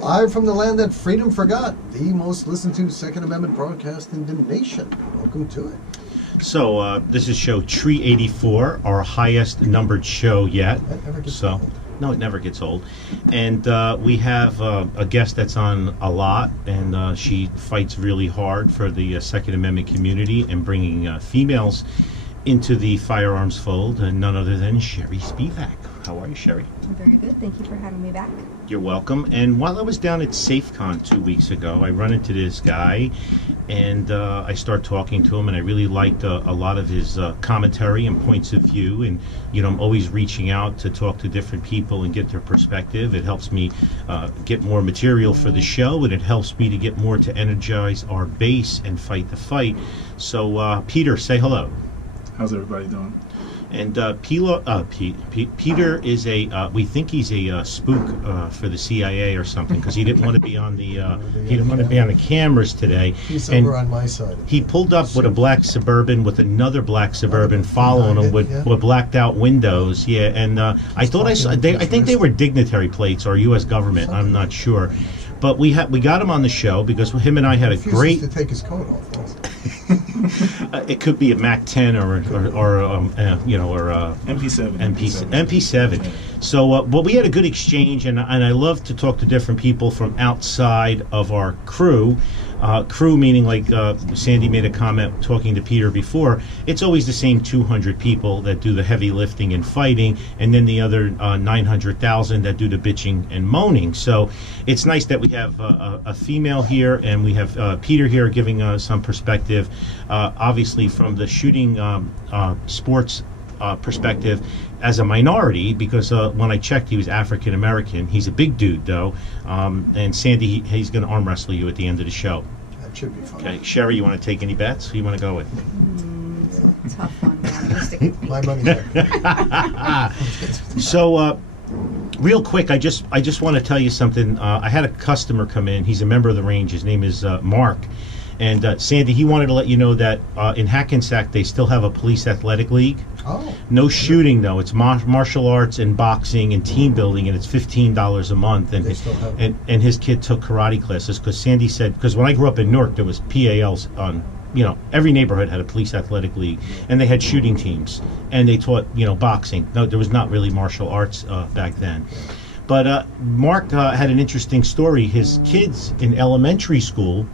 Live from the land that freedom forgot, the most listened to Second Amendment broadcast in the nation. Welcome to it. So this is show 384, our highest numbered show yet. That never gets old. No, it never gets old. And we have a guest that's on a lot, and she fights really hard for the Second Amendment community and bringing females into the firearms fold, and none other than Shari Spivak. How are you, Shari? I'm very good. Thank you for having me back. You're welcome. And while I was down at SafeCon 2 weeks ago, I run into this guy, and I start talking to him, and I really liked a lot of his commentary and points of view. And, you know, I'm always reaching out to talk to different people and get their perspective. It helps me get more material for the show, and it helps me to get more to energize our base and fight the fight. So, Peter, say hello. How's everybody doing? And Peter is we think he's a spook for the CIA or something, because he didn't want to be on the cameras today. He's over on my side. He pulled up with a black Suburban with another black Suburban following him with blacked out windows. Yeah, and I think they were dignitary plates or U.S. government. I'm not sure. But we got him on the show because him and I had a great. To take his coat off. It could be a Mac 10 or MP7. MP7. So, but we had a good exchange, and I love to talk to different people from outside of our crew. Crew meaning, like Sandy made a comment talking to Peter before, it's always the same 200 people that do the heavy lifting and fighting, and then the other 900,000 that do the bitching and moaning. So it's nice that we have a female here, and we have Peter here giving us some perspective, obviously from the shooting sports perspective as a minority, because when I checked, he was African American. He's a big dude, though. And Sandy, he's going to arm wrestle you at the end of the show. That should be fun. Okay, Shari, you want to take any bets? Who you want to go with? Tough one, man. You're sticking with me. My money's there. So, real quick, I just want to tell you something. I had a customer come in. He's a member of the range. His name is Mark. And Sandy, he wanted to let you know that in Hackensack they still have a police athletic league. Oh. No shooting though. It's martial arts and boxing and team building, and it's $15 a month. And his kid took karate classes because Sandy said, because when I grew up in Newark there was PALs on. You know, every neighborhood had a police athletic league, and they had shooting teams, and they taught, you know, boxing. No, there was not really martial arts back then. But Mark had an interesting story. His kids in elementary school,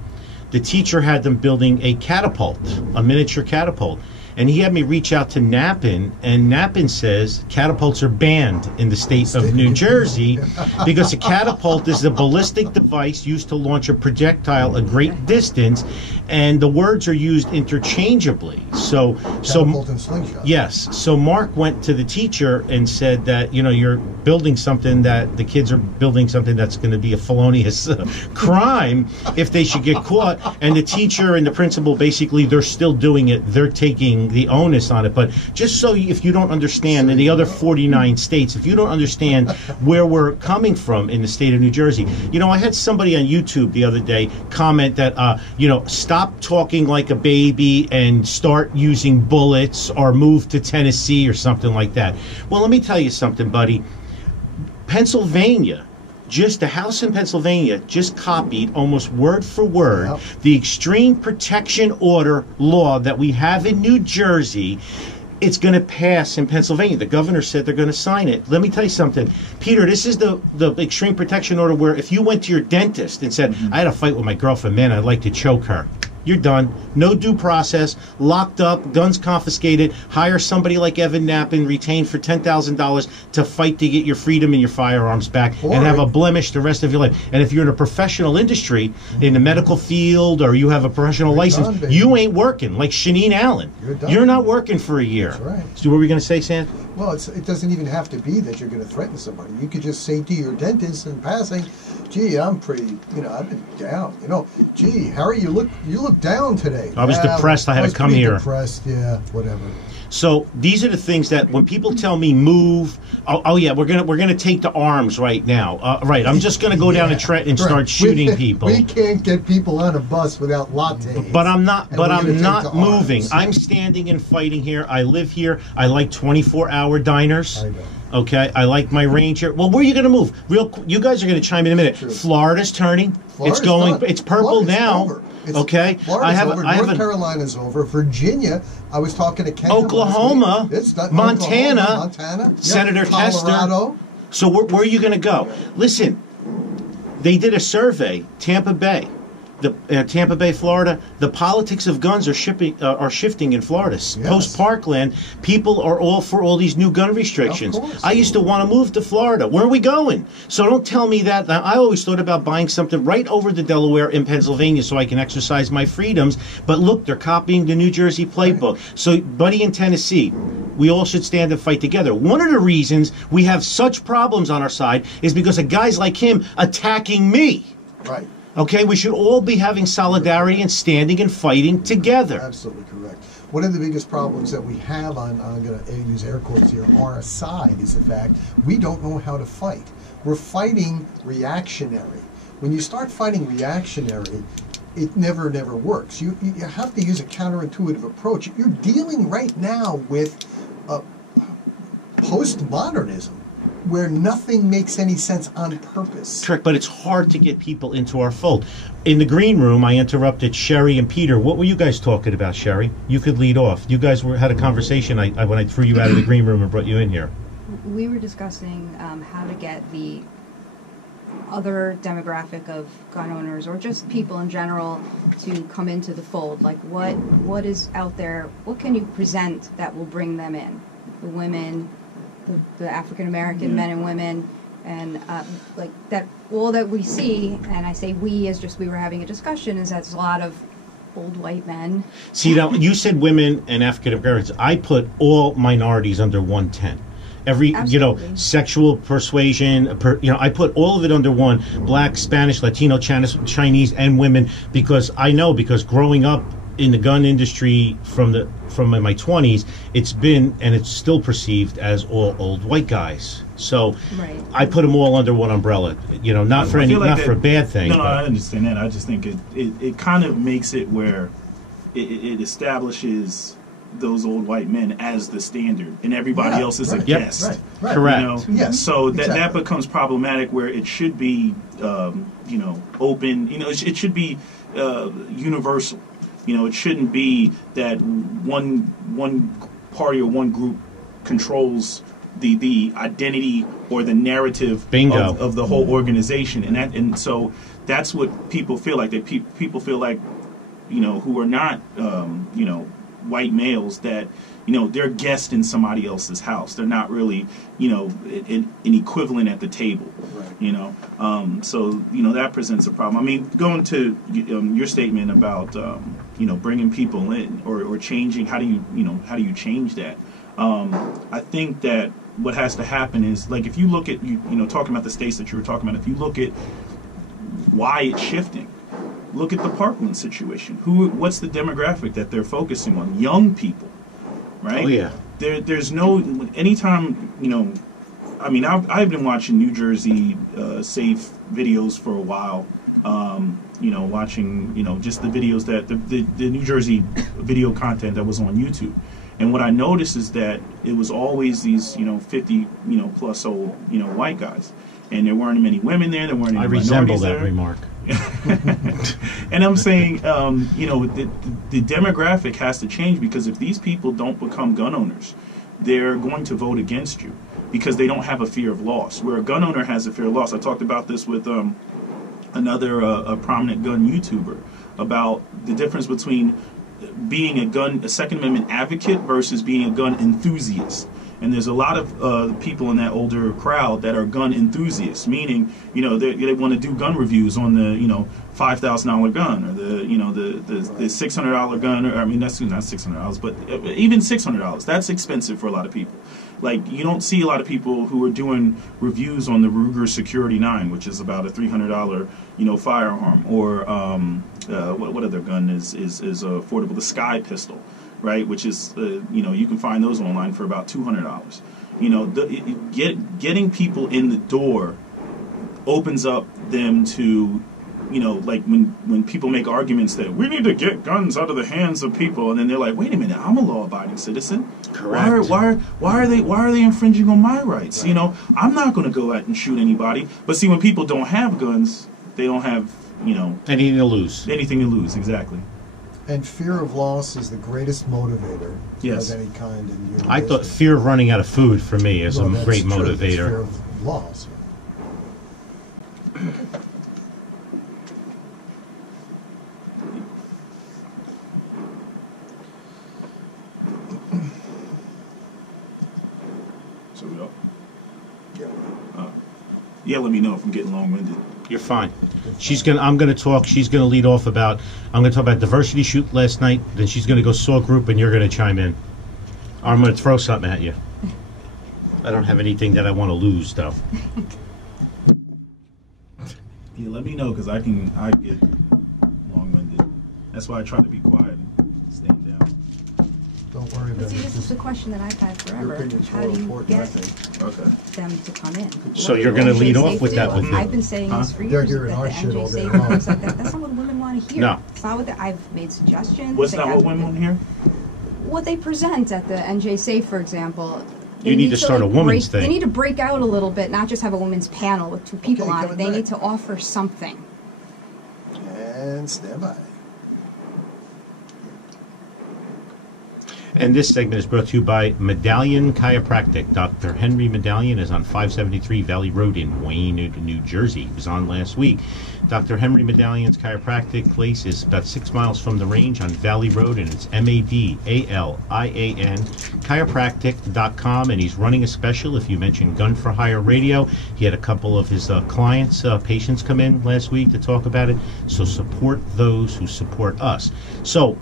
the teacher had them building a catapult, a miniature catapult. And he had me reach out to Nappin, and Nappin says catapults are banned in the state of New Jersey because a catapult is a ballistic device used to launch a projectile a great distance, and the words are used interchangeably. Catapult and slingshot. Yes. So Mark went to the teacher and said that, you know, you're building something that the kids are building something that's going to be a felonious crime if they should get caught. And the teacher and the principal, basically, they're still doing it. They're taking the onus on it. But just so if you don't understand, in the other 49 states, if you don't understand where we're coming from in the state of New Jersey, you know, I had somebody on YouTube the other day comment that, you know, stop talking like a baby and start using bullets or move to Tennessee or something like that. Well, let me tell you something, buddy. Pennsylvania, just the House in Pennsylvania just copied almost word for word the extreme protection order law that we have in New Jersey. It's going to pass in Pennsylvania. The governor said they're going to sign it. Let me tell you something, Peter, this is the extreme protection order where if you went to your dentist and said, I had a fight with my girlfriend, man, I'd like to choke her. You're done. No due process. Locked up. Guns confiscated. Hire somebody like Evan Nappin, retained for $10,000 to fight to get your freedom and your firearms back, and have a blemish the rest of your life. And if you're in a professional industry, in the medical field, or you have a professional license, you ain't working. Like Shaneen Allen. You're not working for a year. That's right. So what were we going to say, Sam? Well, it doesn't even have to be that you're going to threaten somebody. You could just say to your dentist in passing, gee, I'm pretty, you know, I've been down. You know, gee, Harry, you look down today. I was depressed. I had to come here. Depressed, yeah, whatever. So these are the things that when people tell me move, Oh yeah, we're gonna take the arms right now. Right, I'm just gonna go down to Trenton and start shooting people. We can't get people on a bus without lattes. But I'm not. But I'm not moving. Arms. I'm standing and fighting here. I live here. I like 24-hour diners. I know. Okay, I like my range here. Well, where are you going to move? You guys are going to chime in a minute. True. Florida's turning. Florida's it's going. done. It's purple Florida's now. over. Okay, Florida's over. North Carolina's over. Virginia. I was talking to Ken. Oklahoma. It's done. Montana. Montana. Senator Colorado. Tester. So where are you going to go? Listen, they did a survey. Tampa Bay. Tampa Bay, Florida, the politics of guns are shifting in Florida. Yes. Post Parkland, people are all for all these new gun restrictions. I used to want to move to Florida. Where are we going? So don't tell me that. Now, I always thought about buying something right over the Delaware in Pennsylvania so I can exercise my freedoms. But look, they're copying the New Jersey playbook. Right. So, buddy, in Tennessee, we all should stand and fight together. One of the reasons we have such problems on our side is because of guys like him attacking me. Right. Okay, we should all be having solidarity and standing and fighting together. Absolutely correct. One of the biggest problems that we have on, I'm going to use air quotes here, our side is the fact we don't know how to fight. We're fighting reactionary. When you start fighting reactionary, it never works. You have to use a counterintuitive approach. You're dealing right now with postmodernism, where nothing makes any sense on purpose. Correct, but it's hard to get people into our fold. In the green room, I interrupted Shari and Peter. What were you guys talking about, Shari? You could lead off. You guys had a conversation when I threw you out of the green room and brought you in here. We were discussing how to get the other demographic of gun owners, or just people in general, to come into the fold. Like, what is out there? What can you present that will bring them in? The women, the African American men and women, and like that, all that we see, and I say we as just we were having a discussion, is that there's a lot of old white men. See, now you said women and African Americans. I put all minorities under 110. Every, Absolutely. Sexual persuasion, I put all of it under one: black, Spanish, Latino, Chinese, and women, because growing up in the gun industry from my 20s, it's been, and it's still perceived as all old white guys. So right. I put them all under one umbrella. Not for a bad thing. No, I understand that. I just think it kind of makes it where it establishes those old white men as the standard, and everybody else is a guest. Right. Correct. Yes. So that becomes problematic, where it should be, open. It should be universal. It shouldn't be that one party or one group controls the identity or the narrative of the whole organization, and so that's what people feel like. People feel like, who are not white males, that they're guests in somebody else's house. They're not really an equivalent at the table. Right. So that presents a problem. I mean, going to your statement about bringing people in or changing, how do you change that? I think that what has to happen is, like, if you look at talking about the states that you were talking about, if you look at why it's shifting, look at the Parkland situation. What's the demographic that they're focusing on? Young people, right? Oh yeah. There's no, anytime I mean, I've been watching New Jersey safe videos for a while. Watching just the videos that the New Jersey video content that was on YouTube. And what I noticed is that it was always these 50 plus old white guys, and there weren't many women there. There weren't any minorities there. I resemble that remark. And I'm saying, the demographic has to change, because if these people don't become gun owners, they're going to vote against you because they don't have a fear of loss. Where a gun owner has a fear of loss. I talked about this with another a prominent gun YouTuber about the difference between being a Second Amendment advocate versus being a gun enthusiast. And there's a lot of people in that older crowd that are gun enthusiasts, meaning they want to do gun reviews on the $5,000 gun, or the $600 gun, or I mean, that's not $600, but even $600. That's expensive for a lot of people. Like, you don't see a lot of people who are doing reviews on the Ruger Security 9, which is about a $300 firearm, or what other gun is affordable? The Sky pistol, right? Which is you can find those online for about $200. You know, getting people in the door opens up them to, you know, like when people make arguments that we need to get guns out of the hands of people, and then they're like, wait a minute, I'm a law-abiding citizen. Correct. Why are they infringing on my rights? Right. You know, I'm not going to go out and shoot anybody. But see, when people don't have guns, they don't have, you know, anything to lose. Anything to lose, exactly. And fear of loss is the greatest motivator Yes. of any kind in human I thought history. fear of running out of food for me is Well, a that's great true. It's motivator. fear of loss. So we all, Yeah. yeah, let me know if I'm getting long-winded. You're fine. I'm gonna talk. She's gonna lead off about. I'm gonna talk about diversity shoot last night. Then she's gonna go saw group, and you're gonna chime in. Or I'm gonna throw something at you. I don't have anything that I want to lose, though. Yeah, let me know, because I get long-winded. That's why I try to be quiet and stand down. Don't worry But about see, it. this is the question that I've had Your forever. opinion's How more do you important, I get think. Okay. them to come in? So What you're do gonna NJ lead off Safe with do? that with I've me. been saying this for They're years. hearing that our the shit all NJ day Safe long. things like that's not what women want to hear. No. It's not what I've made suggestions. What's They not have- what women want to hear? What they present at the NJ Safe, for example. You need to start a woman's thing. They need to break out a little bit, not just have a women's panel with two people Okay, on it. coming They back. need to offer something. And stand by. And this segment is brought to you by Medallion Chiropractic. Dr. Henry Medallion is on 573 Valley Road in Wayne, New Jersey. He was on last week. Dr. Henry Medallion's chiropractic place is about 6 miles from the range on Valley Road, and it's MADALIAN chiropractic.com, and he's running a special if you mention GunForHire Radio. He had a couple of his clients, patients come in last week to talk about it. So support those who support us. So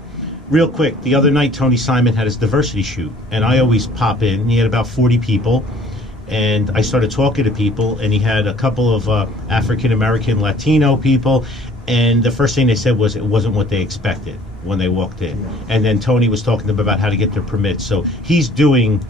real quick, the other night Tony Simon had his diversity shoot, and I always pop in. He had about 40 people, and I started talking to people, and he had a couple of African-American Latino people, and the first thing they said was it wasn't what they expected when they walked in. Yeah. And then Tony was talking to them about how to get their permits. So he's doing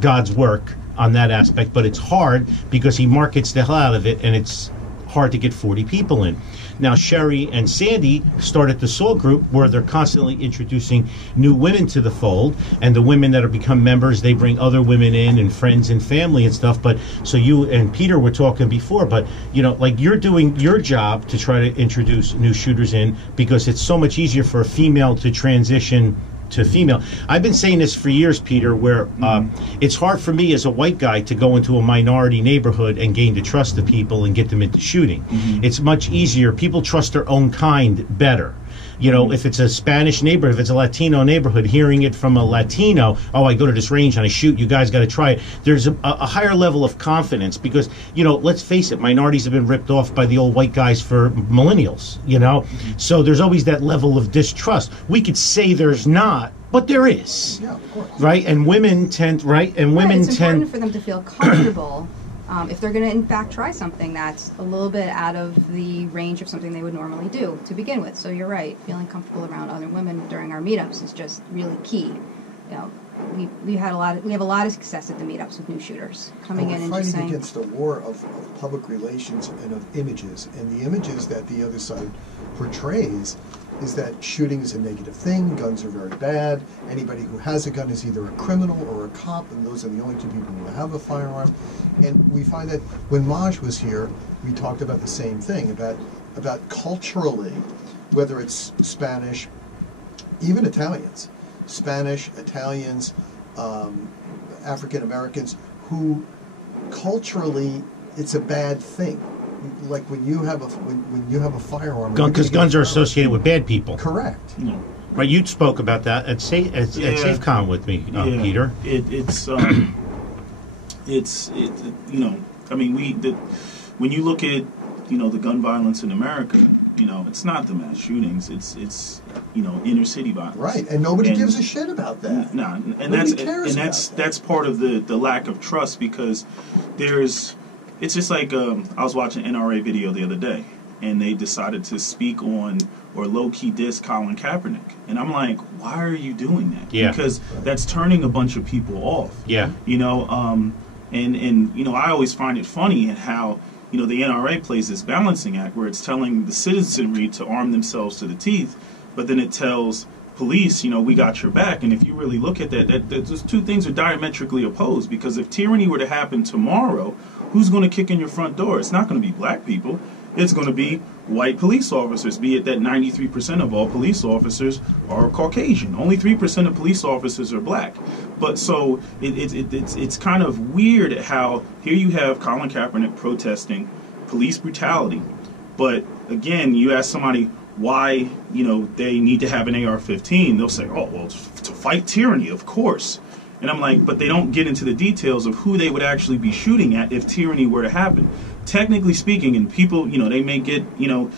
God's work on that aspect, but it's hard because he markets the hell out of it, and it's hard to get 40 people in. Now, Shari and Sandy started the Soul Group where they're constantly introducing new women to the fold, and the women that are become members, they bring other women in and friends and family and stuff. But so you and Peter were talking before, but you know, like you're doing your job to try to introduce new shooters in because it's so much easier for a female to transition to female. I've been saying this for years, Peter, where it's hard for me as a white guy to go into a minority neighborhood and gain the trust of people and get them into shooting. It's much easier. People trust their own kind better. You know, if it's a Spanish neighborhood, if it's a Latino neighborhood, hearing it from a Latino, oh, I go to this range and I shoot, you guys got to try it. There's a higher level of confidence because, you know, let's face it, minorities have been ripped off by the old white guys for millennials, you know? So there's always that level of distrust. We could say there's not, but there is. Yeah, of course. Right? And women tend, right? And women It's important tend. for them to feel comfortable if they're going to, in fact, try something that's a little bit out of the range of something they would normally do to begin with. So you're right. Feeling comfortable around other women during our meetups is just really key. You know, we have a lot of success at the meetups with new shooters coming in and We're just fighting saying, against a war of public relations and of images. And the images that the other side portrays is that shooting is a negative thing, guns are very bad, anybody who has a gun is either a criminal or a cop, and those are the only two people who have a firearm. And we find that when Maj was here, we talked about the same thing, about culturally, whether it's Spanish, even Italians, Spanish, Italians, African Americans, who culturally it's a bad thing. Like when you have a firearm, Because guns are associated with bad people. Correct. No. Right? You spoke about that at SafeCon with me, Peter. It's you know, I mean, when you look at, you know, the gun violence in America, you know, it's not the mass shootings, it's you know, inner city violence. Right, and nobody gives a shit about that. No, and Nobody cares about that. that's part of the lack of trust, because it's just like I was watching an NRA video the other day, and they decided to speak on or low-key diss Colin Kaepernick. And I'm like, why are you doing that? Yeah. Because that's turning a bunch of people off. Yeah. You know, And you know, I always find it funny at how, you know, the NRA plays this balancing act where it's telling the citizenry to arm themselves to the teeth, but then it tells police, you know, we got your back. And if you really look at that, those two things are diametrically opposed, because if tyranny were to happen tomorrow, who's going to kick in your front door? It's not going to be black people. It's going to be white police officers, be it that 93% of all police officers are Caucasian. Only 3% of police officers are black. But so it's kind of weird how here you have Colin Kaepernick protesting police brutality. But again, you ask somebody why, you know, they need to have an AR-15, they'll say, oh, well, to fight tyranny, of course. And I'm like, but they don't get into the details of who they would actually be shooting at if tyranny were to happen. Technically speaking, and people, you know, they may get, you know,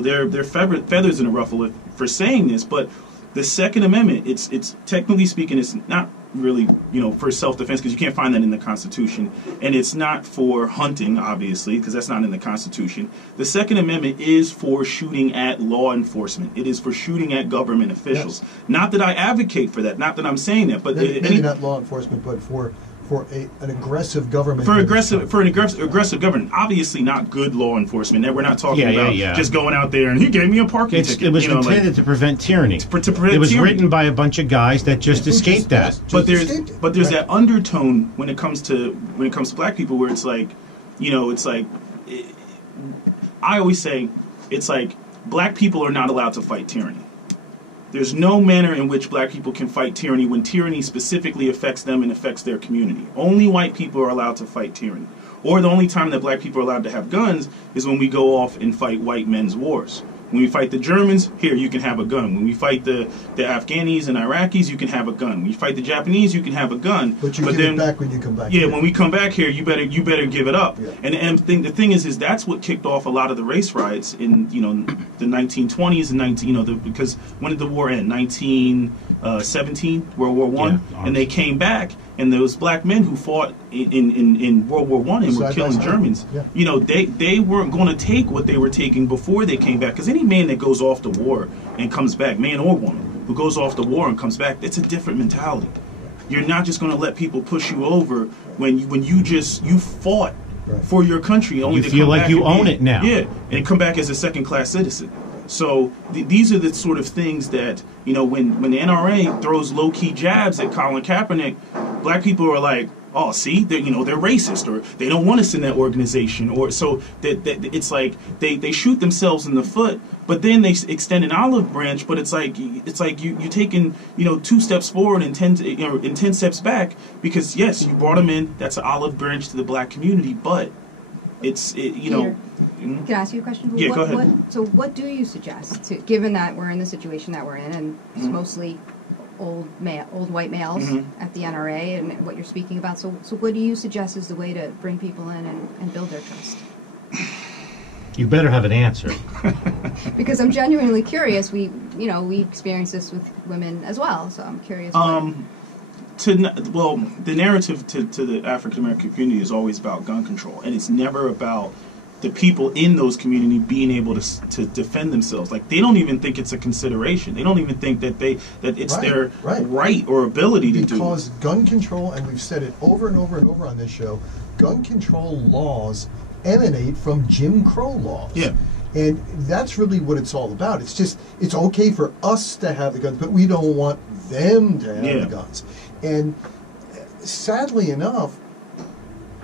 their feathers in a ruffle for saying this, but the Second Amendment, it's technically speaking, it's not really, you know, for self-defense, because you can't find that in the Constitution, and it's not for hunting, obviously, because that's not in the Constitution. The Second Amendment is for shooting at law enforcement. It is for shooting at government officials. Yes. Not that I advocate for that, not that I'm saying that, but maybe not law enforcement, but for an aggressive government. For an aggressive government, obviously not good law enforcement. We're not talking about just going out there and he gave me a parking ticket. It was intended to prevent tyranny. It was written by a bunch of guys that just escaped that. But there's that undertone when it comes to black people, where it's like, you know, it's like, I always say, it's like black people are not allowed to fight tyranny. There's no manner in which black people can fight tyranny when tyranny specifically affects them and affects their community. Only white people are allowed to fight tyranny. Or the only time that black people are allowed to have guns is when we go off and fight white men's wars. When we fight the Germans, here, you can have a gun. When we fight the Afghanis and Iraqis, you can have a gun. When you fight the Japanese, you can have a gun. But give it back when you come back. Yeah, here. When we come back here, you better give it up. Yeah. And the thing is that's what kicked off a lot of the race riots in, you know, the 1920s and because when did the war end? 1917, World War I, and they came back. And those black men who fought in World War I and were killing Germans, you know, they weren't going to take what they were taking before they came back. Because any man that goes off to war and comes back, man or woman, who goes off to war and comes back, it's a different mentality. You're not just going to let people push you over when you fought for your country. Only you feel like you own it now. Yeah, and come back as a second-class citizen. So these are the sort of things that, you know, when the NRA throws low-key jabs at Colin Kaepernick, black people are like, oh, see, they're racist, or they don't want us in that organization, or so that it's like they shoot themselves in the foot, but then they extend an olive branch, but it's like you taking, you know, 2 steps forward and 10 steps back, because yes, you brought them in, that's an olive branch to the black community, but you know. Can I ask you a question? Yeah, go ahead. So what do you suggest, given that we're in the situation that we're in, and it's mostly old white males at the NRA and what you're speaking about, so what do you suggest is the way to bring people in and build their trust? You better have an answer. Because I'm genuinely curious. We experience this with women as well, so I'm curious. The narrative to the African American community is always about gun control, and it's never about the people in those communities being able to defend themselves. Like, they don't even think it's a consideration. They don't even think that it's their right or ability to do it. Because gun control, and we've said it over and over and over on this show, gun control laws emanate from Jim Crow laws. Yeah. And that's really what it's all about. It's just, it's okay for us to have the guns, but we don't want them to have the guns. And sadly enough,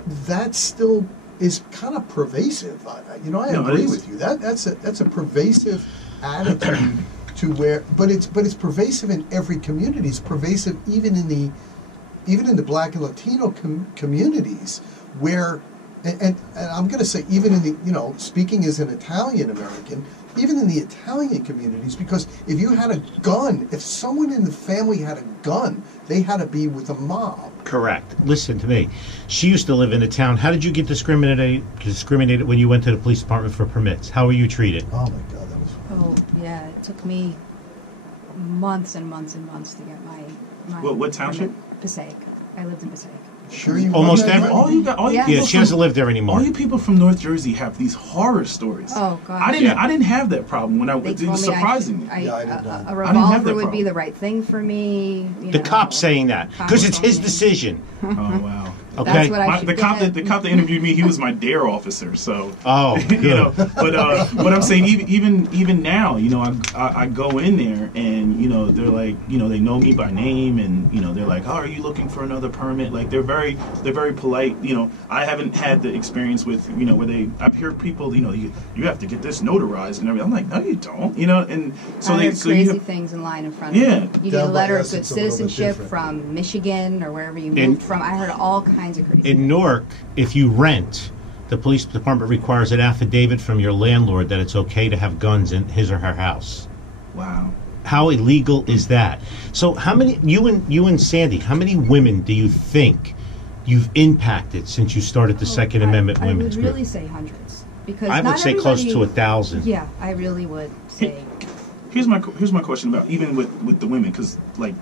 that still is kind of pervasive. I agree with you. That's a pervasive attitude to where, but it's pervasive in every community. It's pervasive even in the Black and Latino communities, where, and I'm going to say even in the, you know, speaking as an Italian American, even in the Italian communities, because if you had a gun, if someone in the family had a gun, they had to be with a mob. Correct. Listen to me. She used to live in a town. How did you get discriminated when you went to the police department for permits? How were you treated? Oh my God, that was. Oh yeah, it took me months and months and months to get my what township? Passaic. I lived in Passaic. Sure, you almost ever. She doesn't live there anymore. All you people from North Jersey have these horror stories. Oh God! I didn't have that problem when I was. It was surprising me. A revolver would be the right thing for me. The cop's saying that because it's his decision. Oh wow! Okay. That's what I should The cop that interviewed me, he was my DARE officer. So good. you know, but I'm saying even now, you know, I go in there and you know they're like, you know, they know me by name and you know they're like, oh, are you looking for another permit? Like they're very polite. You know, I haven't had the experience with you know where I've heard people, you know, you have to get this notarized and everything. I'm like, no, you don't. You know, and so I heard crazy you have, things in line in front of you. You get a Down by letter of us, good it's a little bit citizenship different. from Michigan or wherever you moved from. I heard all kinds of crazy In things. Newark, if you rent, the police department requires an affidavit from your landlord that it's okay to have guns in his or her house. wow. How illegal is that? So how many, you and Sandy, how many women do you think you've impacted since you started the Second Amendment I Women's would Group? really say hundreds. Because I would not say close to everybody- 1,000. Yeah, I really would say. Here's my question about even with the women, because like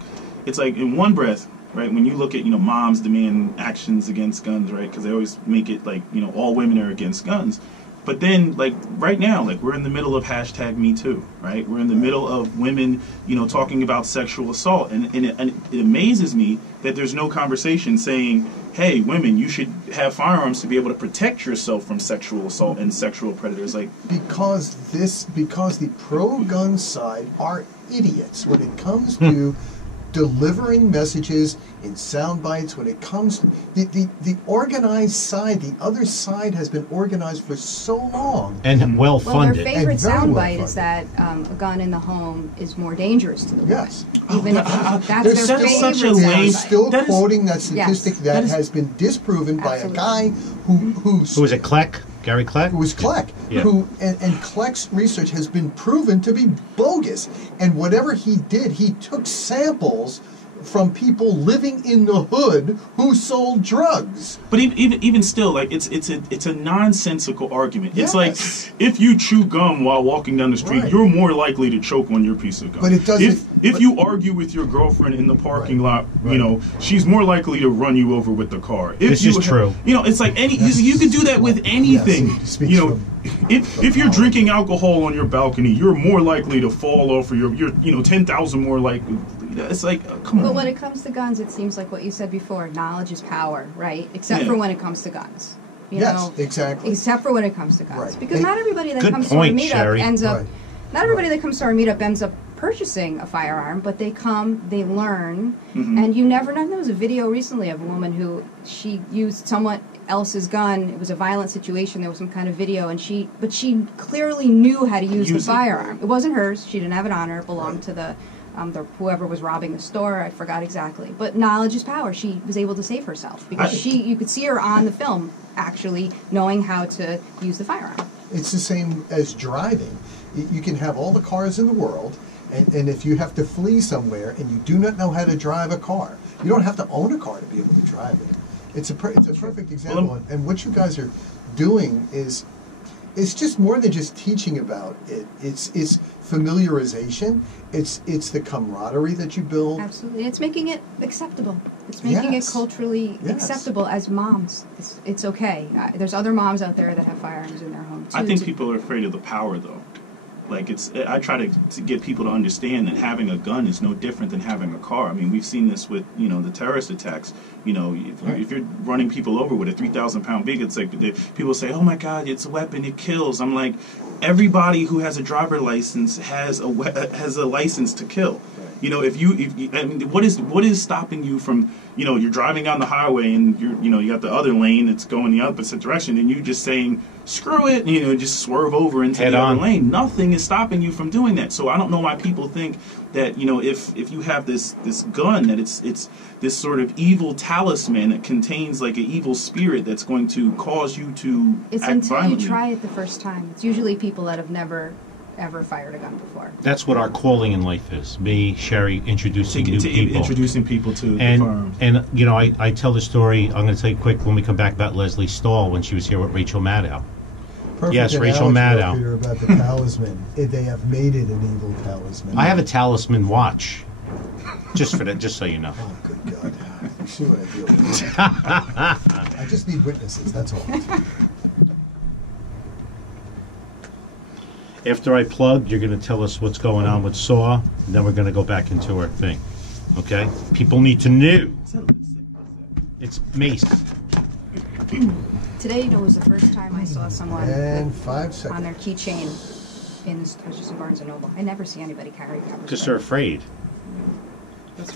it's like in one breath, right? When you look at you know moms demand actions against guns, right? Because they always make it like you know all women are against guns, but then like right now, like we're in the middle of #MeToo, right? We're in the middle of women, you know, talking about sexual assault, and it amazes me that there's no conversation saying, hey, women, you should have firearms to be able to protect yourself from sexual assault and sexual predators, like. Because the pro-gun side are idiots when it comes to delivering messages in sound bites, when it comes to the organized side, the other side has been organized for so long. And Well, their well-funded. favorite And very soundbite well is that a gun in the home is more dangerous to the woman. Yes. Even if that's their There's favorite still, such a lame- they're soundbite. still That is- quoting that statistic Yes. that That is- has been disproven by a Absolutely. guy Who was it, Kleck? Gary Kleck? who was Kleck, Yeah. and Kleck's research has been proven to be bogus. And whatever he did, he took samples from people living in the hood who sold drugs. But even still, like it's a nonsensical argument. It's Yes. like if you chew gum while walking down the street, Right. you're more likely to choke on your piece of gum. But it doesn't- If but- you argue with your girlfriend in the parking Right. lot, Right. you know she's more likely to run you over with the car. If This you is true. You know, it's like you could do that with anything. Yes, he speaks You know, from if you're drinking alcohol on your balcony, you're more likely to fall off, or you're 10,000 more likely. It's like come on. But when it comes to guns, it seems like what you said before, knowledge is power, right? Except Yeah. for when it comes to guns. You Yes, know? exactly. Except for when it comes to guns. Right. Because Hey, not everybody that good comes point, to our meetup Shari. ends up Right. not everybody that comes to our meetup ends up purchasing a firearm, but they come, they learn, and you never know. There was a video recently of a woman who she used someone else's gun. It was a violent situation. There was some kind of video, and she clearly knew how to use the Use it. firearm. It wasn't hers. She didn't have it on her. It belonged to the whoever was robbing the store. I forgot exactly. But knowledge is power. She was able to save herself because you could see her on the film actually knowing how to use the firearm. It's the same as driving. You can have all the cars in the world, and if you have to flee somewhere and you do not know how to drive a car, you don't have to own a car to be able to drive it. It's a perfect example. And what you guys are doing is it's just more than just teaching about it. It's familiarization. It's the camaraderie that you build. Absolutely. It's making it acceptable. It's making Yes. it culturally Yes. acceptable as moms. It's okay. There's other moms out there that have firearms in their home too. I think people are afraid of the power, though. Like I try to get people to understand that having a gun is no different than having a car. I mean, we've seen this with the terrorist attacks. If you're running people over with a 3,000-pound big, it's like people say, "Oh my God, it's a weapon, it kills." I'm like, everybody who has a driver license has a license to kill. What is stopping you from, you're driving down the highway and you got the other lane that's going the opposite direction and you just saying, screw it, just swerve over into Head the on. other lane. Nothing is stopping you from doing that. So I don't know why people think that, if you have this gun, that it's this sort of evil talisman that contains like an evil spirit that's going to cause you to It's act until violently. you try it the first time. It's usually people that have never ever fired a gun before. That's what our calling in life is. Me, Shari, introducing new people. Introducing people to the And firearms. I tell the story. I'm going to tell you quick when we come back about Leslie Stahl when she was here with Rachel Maddow. Perfect Yes, Rachel analogy, Maddow. Peter, about the talisman. They have made it an evil talisman. I have a talisman watch. Just for that, just so you know. Oh, good God. You see what I deal with. I just need witnesses, that's all. After I plug, you're going to tell us what's going on with Saw, and then we're going to go back into our thing. Okay? People need to know. It's Mace. Today, was the first time I saw someone And 5 seconds. on their keychain I was just in Barnes & Noble. I never see anybody carry pepper spray. Because they're afraid. That's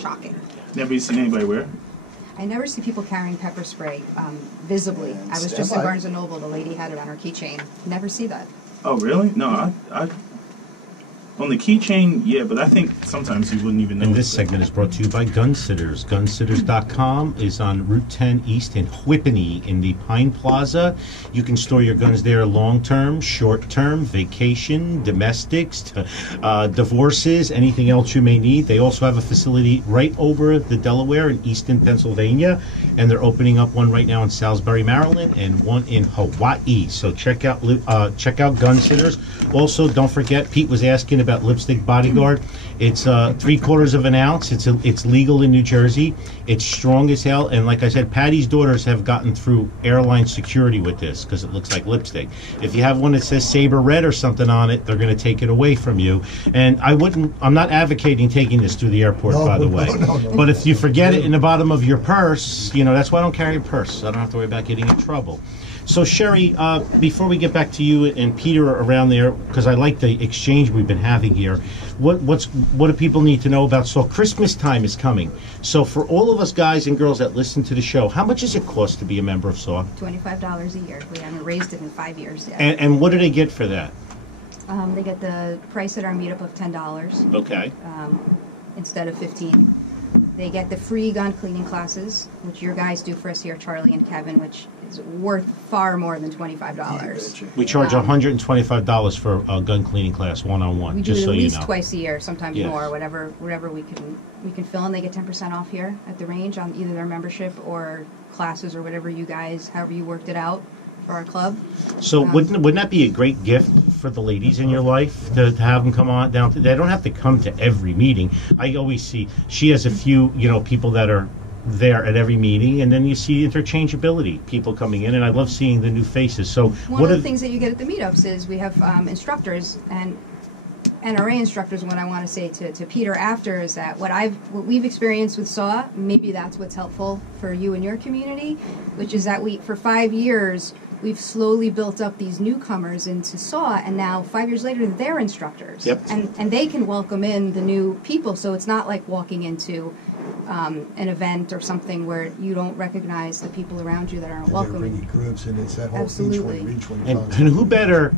shocking. Never seen anybody wear? I never see people carrying pepper spray visibly. I was just in Barnes & Noble. The lady had it on her keychain. Never see that. Oh, really? No, I on the keychain, yeah, but I think sometimes you wouldn't even know. And this segment is brought to you by Gunsitters. Gunsitters.com is on Route 10 East in Whippany in the Pine Plaza. You can store your guns there long-term, short-term, vacation, domestics, divorces, anything else you may need. They also have a facility right over the Delaware in Easton, Pennsylvania, and they're opening up one right now in Salisbury, Maryland, and one in Hawaii. So check out Gunsitters. Also, don't forget, Pete was asking about Lipstick Bodyguard. It's 3/4 of an ounce. It's legal in New Jersey. It's strong as hell. And like I said, Patty's daughters have gotten through airline security with this because it looks like lipstick. If you have one that says Saber Red or something on it, they're going to take it away from you. And I'm not advocating taking this through the airport, by the way. No. But if you forget it in the bottom of your purse, that's why I don't carry a purse. I don't have to worry about getting in trouble. So, Shari, before we get back to you and Peter around there, because I like the exchange we've been having here, what do people need to know about SAW? Christmas time is coming. So for all of us guys and girls that listen to the show, how much does it cost to be a member of SAW? $25 a year. We haven't raised it in 5 years yet. And what do they get for that? They get the price at our meetup of $10. Okay. Instead of $15. They get the free gun cleaning classes, which your guys do for us here, Charlie and Kevin, which is worth far more than $25. We charge $125 for a gun cleaning class, one-on-one, we do just it so at you least know. twice a year, sometimes Yes. more, whatever we can fill in. They get 10% off here at the range on either their membership or classes or whatever however you worked it out for our club. So wouldn't that be a great gift for the ladies in your life to have them come on down? They don't have to come to every meeting. I always see she has a few, people that are there at every meeting, and then you see interchangeability, people coming in, and I love seeing the new faces. So one of the things that you get at the meetups is we have instructors and NRA instructors. And what I want to say to Peter after is that what we've experienced with SAW, maybe that's what's helpful for you and your community, which is that for 5 years we've slowly built up these newcomers into SAW, and now 5 years later they're instructors. Yep. And they can welcome in the new people, so it's not like walking into an event or something where you don't recognize the people around you that aren't welcoming. Bringing groups, and it's that whole Absolutely. each one And concept. who better?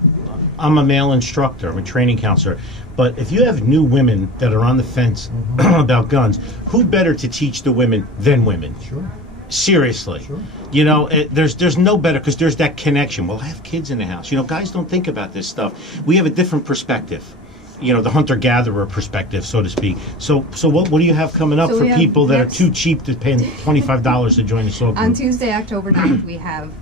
I'm a male instructor. I'm a training counselor. But if you have new women that are on the fence about guns, who better to teach the women than women? Sure. Seriously. Sure. There's no better, because there's that connection. Well, I have kids in the house. Guys don't think about this stuff. We have a different perspective. The hunter-gatherer perspective, so to speak. So what do you have coming up for people that are too cheap to pay $25 to join the SAW group? On Tuesday, October 9th, we have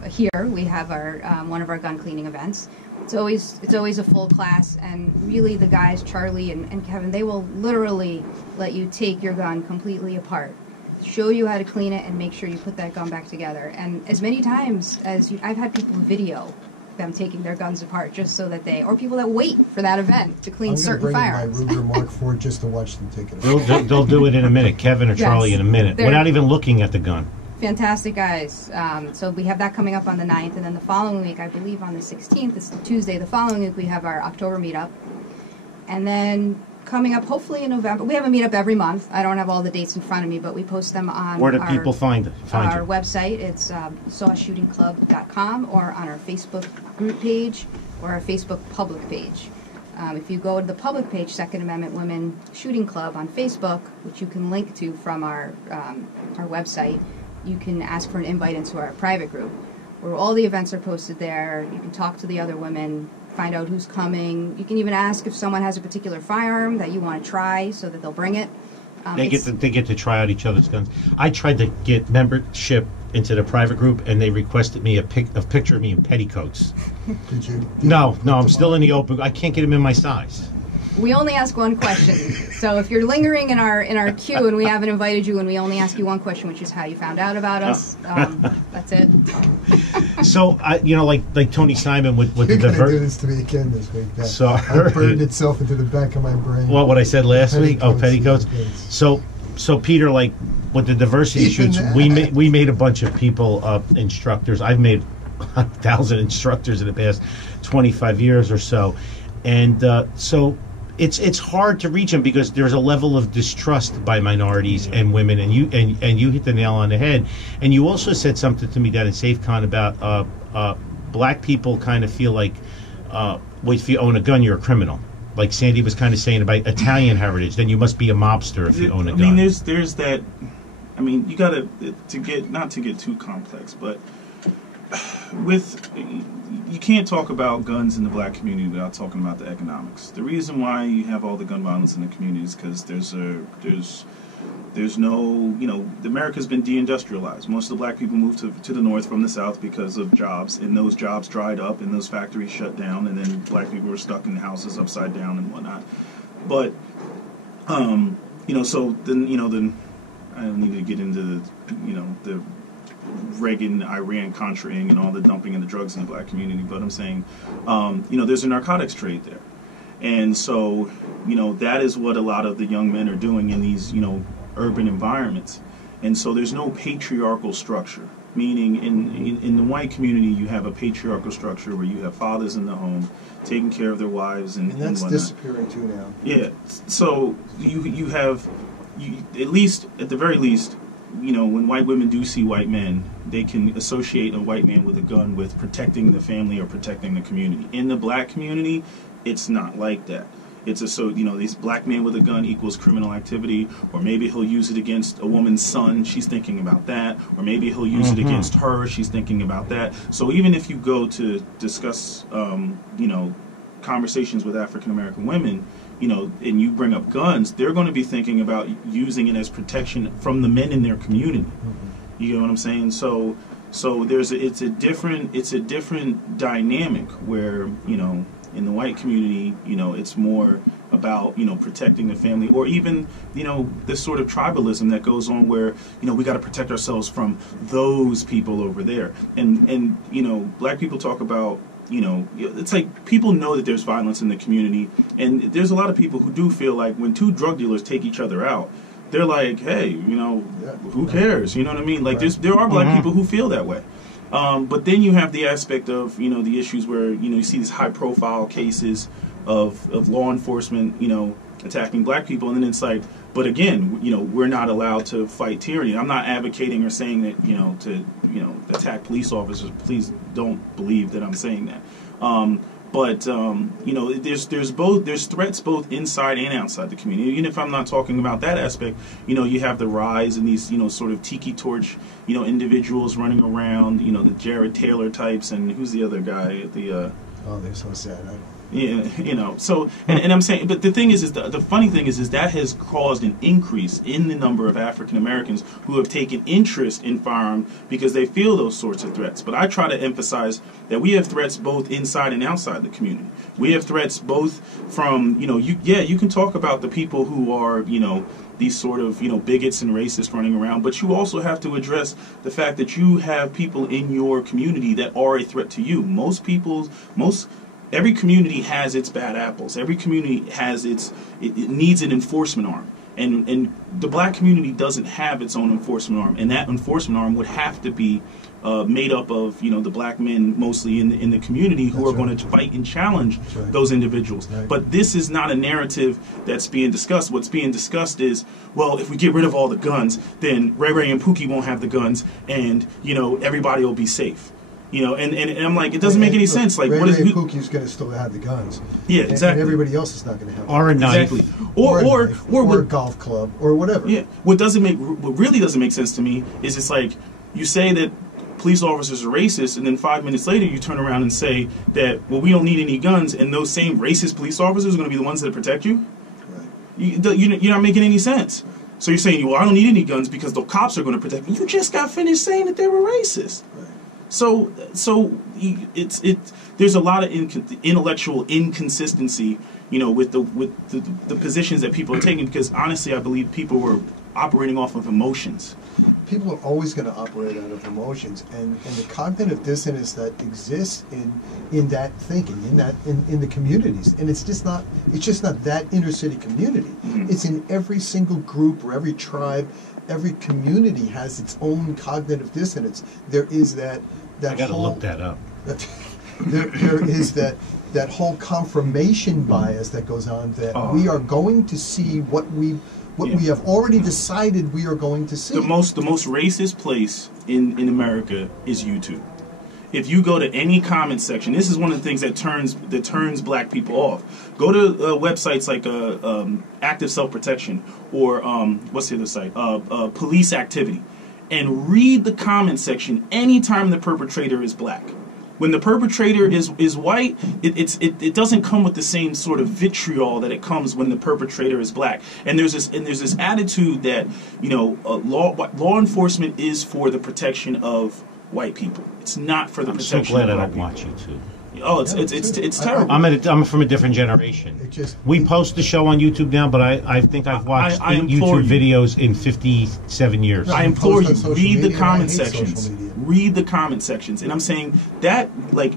our one of our gun cleaning events. It's always a full class, and really the guys, Charlie and Kevin, they will literally let you take your gun completely apart, show you how to clean it, and make sure you put that gun back together. And as many times as I've had people video them taking their guns apart just so that or people that wait for that event to clean certain firearms. I'm going to bring my Ruger Mark IV just to watch them take it apart. They'll do it in a minute, Kevin or Charlie in a minute, without even looking at the gun. Fantastic guys. So we have that coming up on the 9th, and then the following week, I believe on the 16th, it's Tuesday, the following week we have our October meetup. And then coming up hopefully in November, we have a meetup every month. I don't have all the dates in front of me, but we post them on Where do people find our you? website. It's sawshootingclub.com, or on our Facebook group page or our Facebook public page. If you go to the public page, Second Amendment Women Shooting Club on Facebook, which you can link to from our website, you can ask for an invite into our private group, where all the events are posted there. You can talk to the other women, find out who's coming. You can even ask if someone has a particular firearm that you want to try, so that they'll bring it. They get to try out each other's guns. I tried to get membership into the private group, and they requested me a picture of me in petticoats. Did you? No, I'm still in the open. I can't get them in my size. We only ask one question. So if you're lingering in our queue and we haven't invited you, and we only ask you one question, which is how you found out about us, that's it. So, like Tony Simon with You're the going to do this to me again this week. Sorry. It burned itself into the back of my brain. What I said last week? Oh, petticoats. So So Peter, like with the diversity shoots, we made a bunch of people instructors. I've made 1,000 instructors in the past 25 years or so, and so it's hard to reach them because there's a level of distrust by minorities and women, and you hit the nail on the head. And you also said something to me down in SafeCon about black people kind of feel like if you own a gun, you're a criminal. Like Sandy was kind of saying about Italian heritage, then you must be a mobster if you own a gun. I mean, there's that. I mean, you got to get not to get too complex, but you can't talk about guns in the black community without talking about the economics. The reason why you have all the gun violence in the community is because there's no, America's been deindustrialized. Most of the black people moved to the north from the south because of jobs, and those jobs dried up, and those factories shut down, and then black people were stuck in houses upside down and whatnot. But, so then I don't need to get into the Reagan-Iran Contraing and all the dumping of the drugs in the black community, but I'm saying, there's a narcotics trade there. And so, that is what a lot of the young men are doing in these, urban environments. And so there's no patriarchal structure, meaning in the white community you have a patriarchal structure where you have fathers in the home taking care of their wives and that's whatnot. Disappearing too now. Yeah. So you have, at the very least, when white women do see white men, they can associate a white man with a gun with protecting the family or protecting the community. In the black community, it's not like that. It's this black man with a gun equals criminal activity, or maybe he'll use it against a woman's son, she's thinking about that, or maybe he'll use it against her, she's thinking about that. So even if you go to discuss, conversations with African American women, and you bring up guns, they're going to be thinking about using it as protection from the men in their community. You know what I'm saying? So it's a different dynamic where, in the white community, it's more about, protecting the family, or even, this sort of tribalism that goes on where, we got to protect ourselves from those people over there. And black people talk about, it's like people know that there's violence in the community, and there's a lot of people who do feel like when two drug dealers take each other out, they're like, hey, who cares? You know what I mean? Like there are black people who feel that way. But then you have the aspect of, the issues where, you see these high-profile cases of law enforcement, attacking black people, and then it's like, but again, we're not allowed to fight tyranny. I'm not advocating or saying that, to attack police officers. Please don't believe that I'm saying that. But there's threats both inside and outside the community. Even if I'm not talking about that aspect, you have the rise in these, sort of tiki torch, individuals running around, the Jared Taylor types, and who's the other guy? Oh, they're so sad. Yeah, so, and I'm saying, but the thing is the funny thing is that has caused an increase in the number of African Americans who have taken interest in firearms because they feel those sorts of threats. But I try to emphasize that we have threats both inside and outside the community. We have threats both from, you can talk about the people who are, these sort of, bigots and racists running around, but you also have to address the fact that you have people in your community that are a threat to you. Every community has its bad apples. Every community has it needs an enforcement arm. And the black community doesn't have its own enforcement arm. And that enforcement arm would have to be made up of, the black men mostly in the community who are going to fight and challenge those individuals. Right. But this is not a narrative that's being discussed. What's being discussed is, well, if we get rid of all the guns, then Ray Ray and Pookie won't have the guns, and, everybody will be safe. And I'm like, it doesn't make any sense. Like, Ray Pookie's going to still have the guns. Yeah, exactly. And everybody else is not going to have. Or a knife, exactly. or a golf club, or whatever. Yeah. What really doesn't make sense to me is it's like you say that police officers are racist, and then 5 minutes later you turn around and say that, well, we don't need any guns, and those same racist police officers are going to be the ones that protect you. Right. You're not making any sense. So you're saying, well, I don't need any guns because the cops are going to protect me. You just got finished saying that they were racist. Right. So there's a lot of intellectual inconsistency, with the positions that people are taking, because honestly, I believe people were operating off of emotions. People are always going to operate out of emotions, and the cognitive dissonance that exists in that thinking, in the communities, and it's just not that inner city community. Mm-hmm. It's in every single group or every tribe, every community has its own cognitive dissonance. There is that I got to whole, look that up. there is that whole confirmation bias that goes on, that we are going to see what we have already decided we are going to see. The most racist place in America is YouTube. If you go to any comment section, this is one of the things that turns black people off. Go to websites like Active Self-Protection or what's the other site? Police Activity, and read the comment section anytime the perpetrator is black. When the perpetrator is white, it doesn't come with the same sort of vitriol that it comes when the perpetrator is black. And there's this attitude that, you know, law enforcement is for the protection of white people. It's not for the protection of I'm so glad I black don't watch people. YouTube. Oh, it's terrible. I'm from a different generation. We post the show on YouTube now, but I think I've watched YouTube videos in 57 years. I implore you, read the comment sections. Read the comment sections. And I'm saying that, like,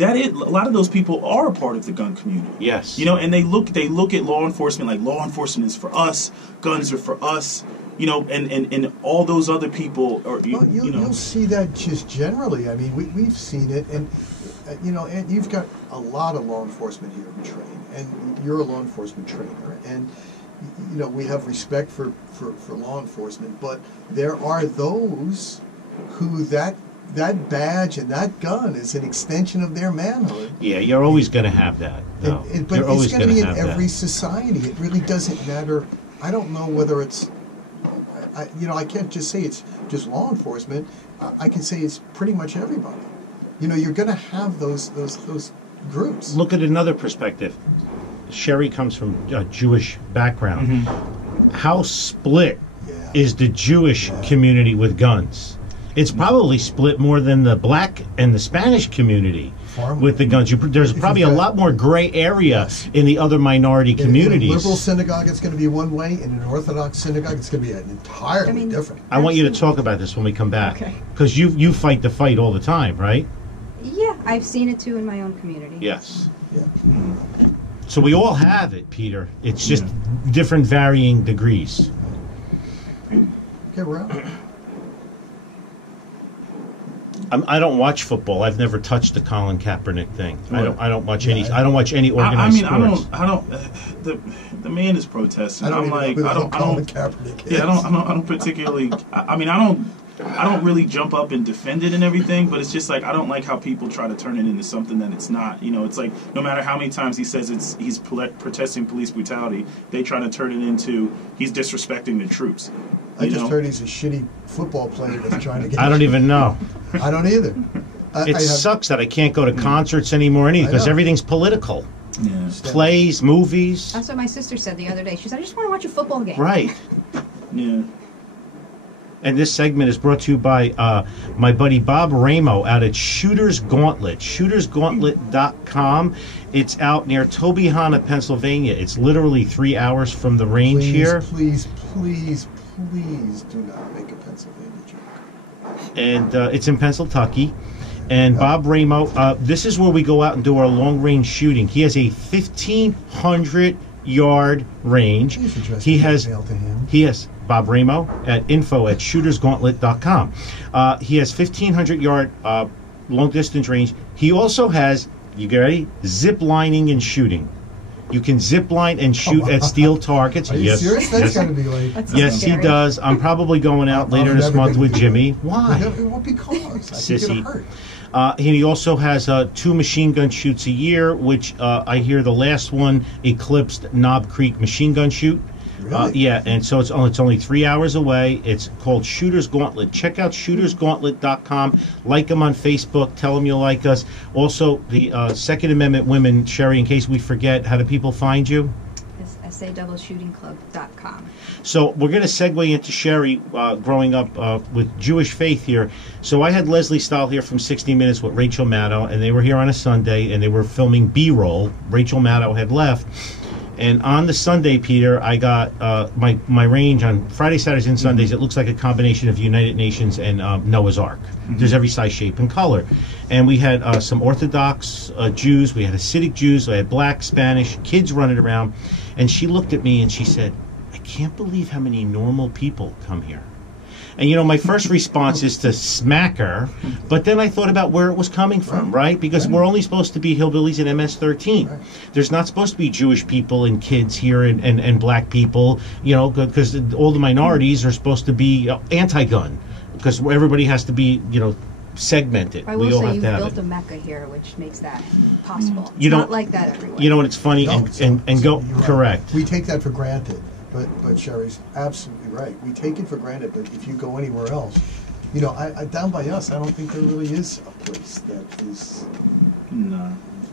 a lot of those people are a part of the gun community. Yes. You know, and they look at law enforcement like law enforcement is for us, guns are for us. You know, and all those other people are. You'll see that just generally. I mean, we've seen it, and you know, and you've got a lot of law enforcement here who train, and you're a law enforcement trainer, and you know, we have respect for law enforcement, but there are those who that badge and that gun is an extension of their manhood. Yeah, you're always going to have that. No, but it's going to be in every society. It really doesn't matter. I don't know whether it's. I can't just say it's just law enforcement. I can say it's pretty much everybody. You know, you're going to have those groups. Look at another perspective. Shari comes from a Jewish background. Mm-hmm. How split is the Jewish community with guns? It's probably split more than the black and the Spanish community with the guns. There's probably a lot more gray area in the other minority communities. In a liberal synagogue, it's going to be one way. In an Orthodox synagogue, it's going to be entirely different. I want you to talk about this when we come back. Because you fight the fight all the time, right? Yeah, I've seen it too in my own community. Yes. Yeah. So we all have it, Peter. It's just different varying degrees. Okay, we're out. I don't watch football. I've never touched the Colin Kaepernick thing. Right. I don't watch any. I don't watch any organized sports. I don't. The man is protesting. I don't particularly. I don't really jump up and defend it and everything, but it's just like I don't like how people try to turn it into something that it's not. You know, it's like no matter how many times he says he's protesting police brutality, they try to turn it into he's disrespecting the troops. I just heard he's a shitty football player that's trying to get. I don't even know. I don't either. It sucks that I can't go to concerts anymore, because everything's political. Yeah. Plays, movies. That's what my sister said the other day. She said, "I just want to watch a football game." Right. Yeah. And this segment is brought to you by my buddy Bob Ramo out at Shooter's Gauntlet, shootersgauntlet.com. It's out near Tobyhanna, Pennsylvania. It's literally 3 hours from the range here. Please do not make a Pennsylvania joke. And it's in Pennsylvania. And Bob Ramo, this is where we go out and do our long-range shooting. He has a 1,500-yard range. He has Bob Ramo at info@shootersgauntlet.com. He has 1,500-yard long-distance range. He also has, you get ready, zip lining and shooting. You can zip line and shoot at steel targets. Are you serious? That's got to be like... Yes, he does. I'm probably going out later this month with Jimmy. Why? Well, because Sissy. I think it'll hurt. He also has 2 machine gun shoots a year, which I hear the last one eclipsed Knob Creek machine gun shoot. Really? Yeah, and so it's only 3 hours away. It's called Shooter's Gauntlet. Check out shootersgauntlet.com. Like them on Facebook. Tell them you like us. Also, the Second Amendment women, Shari, in case we forget, how do people find you? It's SADoubleShootingClub.com. So we're going to segue into Shari growing up with Jewish faith here. So I had Leslie Stahl here from 60 Minutes with Rachel Maddow, and they were here on a Sunday, and they were filming B-roll. Rachel Maddow had left. And on the Sunday, Peter, I got my range on Friday, Saturdays, and Sundays. It looks like a combination of United Nations and Noah's Ark. There's every size, shape, and color. And we had some Orthodox Jews. We had Hasidic Jews. We had black, Spanish, kids running around. And she looked at me and she said, I can't believe how many normal people come here. And, you know, my first response is to smack her, but then I thought about where it was coming from, right? Because we're only supposed to be hillbillies in MS-13. Right. There's not supposed to be Jewish people and kids here and black people, you know, because all the minorities are supposed to be anti-gun, because everybody has to be, you know, segmented. I will say you've built a mecca here, which makes that possible. It's not like that everywhere. You know what, it's funny, correct. We take that for granted. But Shari's absolutely right. We take it for granted, but if you go anywhere else, you know, I down by us, I don't think there really is a place that is. No.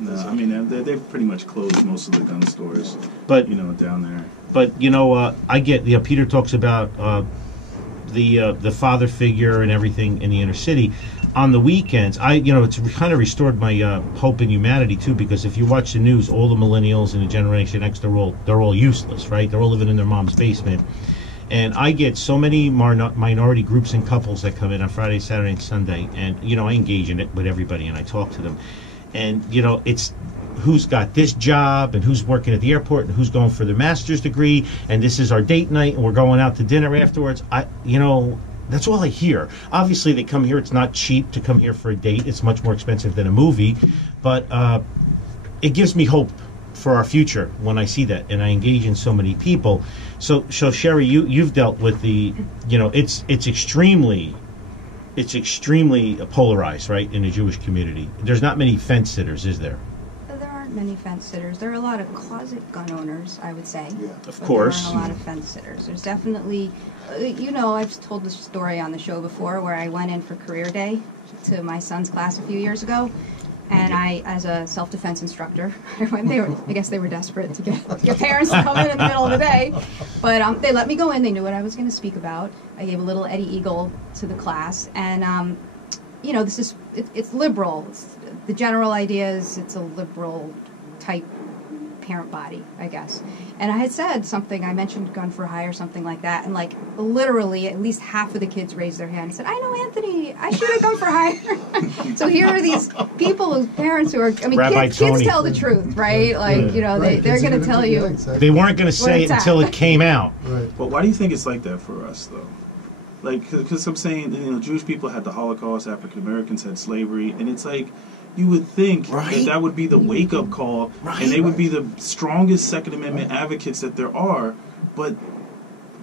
I mean, they've pretty much closed most of the gun stores. But you know, down there. But you know, I get. You know, Peter talks about the father figure and everything in the inner city. On the weekends, it's kind of restored my hope in humanity too, because if you watch the news, all the millennials and the Generation X, they're all useless, right? They're all living in their mom's basement. And I get so many minority groups and couples that come in on Friday, Saturday, and Sunday, and you know, I engage in it with everybody and I talk to them. And you know, it's who's got this job and who's working at the airport and who's going for their master's degree, and this is our date night and we're going out to dinner afterwards. That's all I hear. Obviously, they come here. It's not cheap to come here for a date. It's much more expensive than a movie. But it gives me hope for our future when I see that, and I engage in so many people. So Shari, you've dealt with the, you know, it's extremely polarized, right, in the Jewish community. There's not many fence sitters, is there? There aren't many fence sitters. There are a lot of closet gun owners, I would say. Yeah. Of course. There aren't a lot of fence sitters. There's definitely, you know, I've told this story on the show before where I went in for career day to my son's class a few years ago, and I, as a self-defense instructor, I guess they were desperate to get parents to come in the middle of the day, but they let me go in. They knew what I was going to speak about. I gave a little Eddie Eagle to the class, and you know, it's liberal. The general idea is it's a liberal type parent body, I guess. And I had said something, I mentioned Gun for Hire, something like that, and like literally at least half of the kids raised their hand and said, I know Anthony, I shoot at Gun for Hire. So here are these people, whose parents who are, I mean, kids tell the truth, right? Like, you know, they're going to tell you. They weren't going to say it until it came out. Right. But why do you think it's like that for us, though? Like, because I'm saying, you know, Jewish people had the Holocaust, African Americans had slavery, and it's like, you would think that would be the wake-up call, and they would be the strongest Second Amendment advocates that there are, but